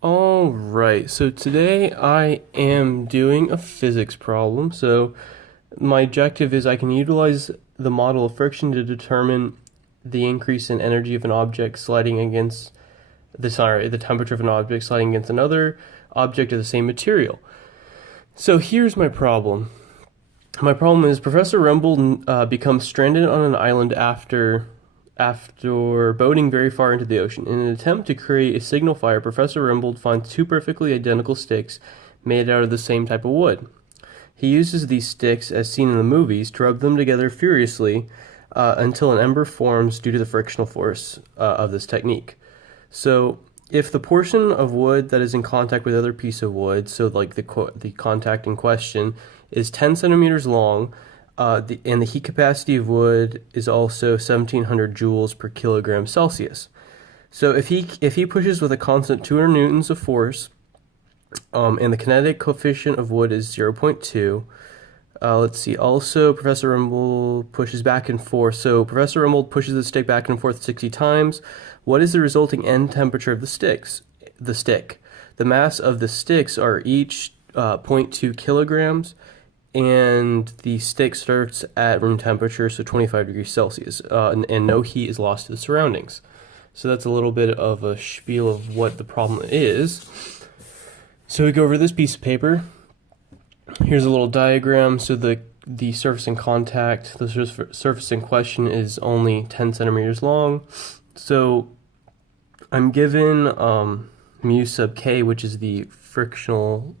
All right, so today I am doing a physics problem. So my objective is I can utilize the model of friction to determine the increase in energy of an object sliding against the temperature of an object sliding against another object of the same material. So here's my problem. My problem is Professor Rumble becomes stranded on an island after boating very far into the ocean. In an attempt to create a signal fire, Professor Rumbold finds two perfectly identical sticks made out of the same type of wood. He uses these sticks, as seen in the movies, to rub them together furiously until an ember forms due to the frictional force of this technique. So, if the portion of wood that is in contact with other piece of wood, so like the contact in question, is 10 centimeters long, and the heat capacity of wood is also 1700 joules per kilogram Celsius. So if he pushes with a constant 200 newtons of force, and the kinetic coefficient of wood is 0.2. Let's see. Also, Professor Rumbold pushes back and forth. So Professor Rumbold pushes the stick back and forth 60 times. What is the resulting end temperature of the sticks? The stick. The mass of the sticks are each 0.2 kilograms, and the stick starts at room temperature, so 25 degrees Celsius, and no heat is lost to the surroundings. So that's a little bit of a spiel of what the problem is. So we go over this piece of paper. Here's a little diagram. So the surface in contact, the surface in question is only 10 centimeters long. So I'm given mu sub k, which is the frictional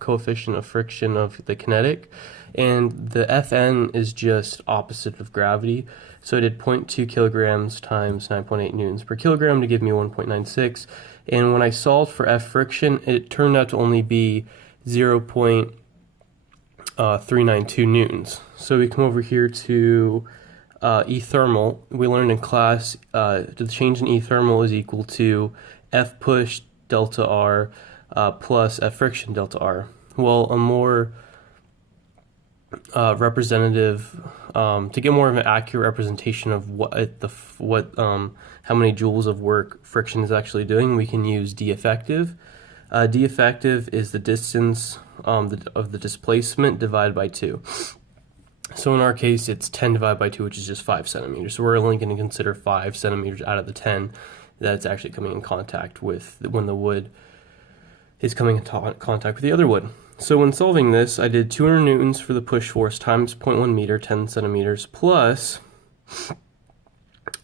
coefficient of friction of the kinetic, and the Fn is just opposite of gravity. So I did 0.2 kilograms times 9.8 newtons per kilogram to give me 1.96. And when I solved for F friction, it turned out to only be 0.392 newtons. So we come over here to E thermal. We learned in class the change in E thermal is equal to F push delta R plus F friction delta R. Well, a more representative, to get more of an accurate representation of how many joules of work friction is actually doing, we can use D effective. D effective is the distance of the displacement divided by 2. So in our case, it's 10 divided by 2, which is just 5 centimeters. So we're only going to consider 5 centimeters out of the 10 that it's actually coming in contact with when the wood is coming in contact with the other wood. So when solving this, I did 200 newtons for the push force times 0.1 meter, 10 centimeters, plus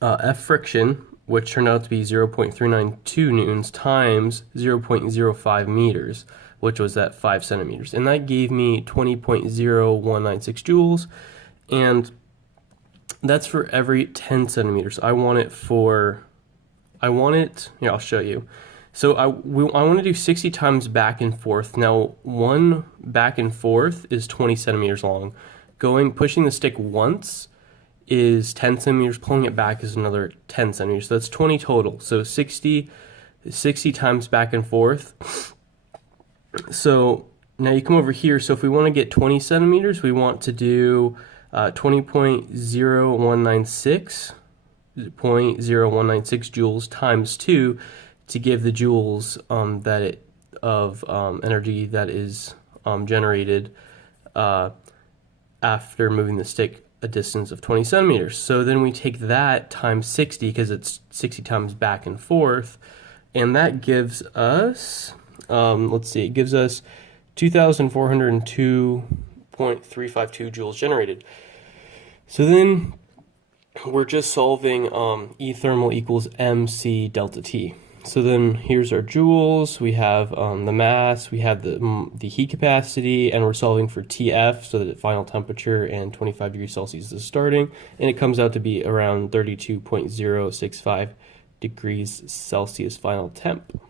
F friction, which turned out to be 0.392 newtons times 0.05 meters, which was at 5 centimeters. And that gave me 20.0196 joules, and that's for every 10 centimeters. Here, I'll show you. So I want to do 60 times back and forth. Now, one back and forth is 20 centimeters long. Pushing the stick once is 10 centimeters, pulling it back is another 10 centimeters. So that's 20 total. So 60 times back and forth. So now you come over here. So if we want to get 20 centimeters, we want to do 20.0196 joules times 2 to give the joules of energy that is generated after moving the stick a distance of 20 centimeters. So then we take that times 60, because it's 60 times back and forth, and that gives us, it gives us 2,402.352 joules generated. So then we're just solving E thermal equals mc delta T. So then here's our joules, we have the mass, we have the heat capacity, and we're solving for TF, so that final temperature and 25 degrees Celsius is starting, and it comes out to be around 32.065 degrees Celsius final temp.